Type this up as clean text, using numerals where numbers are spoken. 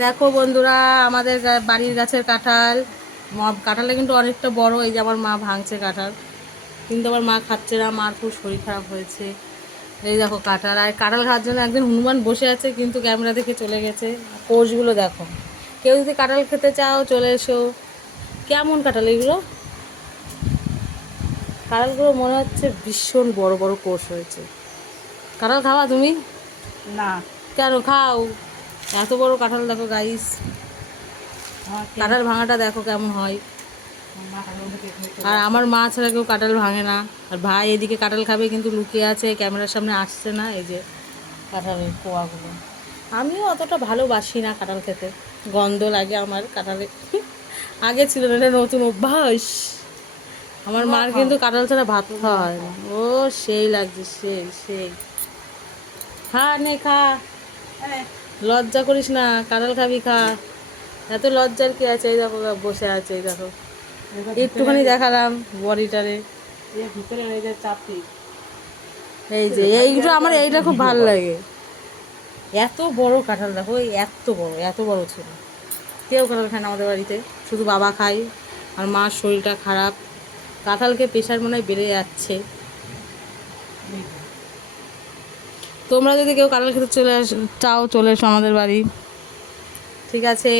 দেখো বন্ধুরা, আমাদের বাড়ির গাছের কাঁঠাল। কাঁঠালটা কিন্তু অনেকটা বড়। এই যে আমার মা ভাঙছে কাঁঠাল, কিন্তু আমার মা খাচ্ছে না, মার খুব শরীর খারাপ হয়েছে। এই দেখো কাঁঠাল, আর কাঁঠাল খাওয়ার জন্য একজন হনুমান বসে আছে, কিন্তু ক্যামেরা দেখে চলে গেছে। কোষগুলো দেখো, কেউ যদি কাঁঠাল খেতে চাও চলে এসো। কেমন কাঁঠাল এগুলো? কাঁঠালগুলো মনে হচ্ছে ভীষণ বড় বড় কোষ হয়েছে। কাঁঠাল খাওয়া তুমি? না। কেন খাও? এত বড় কাঁঠাল দেখো গাইস, কাঁঠাল ভাঙাটা দেখো কেমন হয়। আর আমার মা ছাড়া কেউ কাঁঠাল ভাঙে না। আর ভাই এদিকে কাঁঠাল খাবে, কিন্তু লুকিয়ে আছে, ক্যামেরার সামনে আসছে না। এই যে কাঁঠালের কোয়াগুলো। আমিও অতটা ভালোবাসি না কাঁঠাল খেতে, গন্ধ লাগে আমার কাঁঠালে। আগে ছিল না, এটা নতুন অভ্যাস। আমার মার কিন্তু কাঁঠাল ছাড়া ভাত খাওয়া হয় না। ও সেই লাগছে, সেই সেই। খা নে খা, লজ্জা করিস না, কাঁঠাল খাবি খা। এত লজ্জার কি আছে? এই দেখো বসে আছে, এই দেখো একটুখানি দেখালাম বডিটারে। ভিতরে এই যে চাপি, এই যে এইটা আমার, এইটা খুব ভালো লাগে। এত বড় কাঁঠাল দেখো, এই এত বড়, এত বড় ছিল। কেউ কাঁঠাল খায় না আমাদের বাড়িতে, শুধু বাবা খায়। আর মার শরীরটা খারাপ, কাঁঠালকে প্রেশার মনে হয় বেড়ে যাচ্ছে। তোমরা যদি কেউ কাঁঠাল খেতে চলে চাও, চলে এসো আমাদের বাড়ি, ঠিক আছে?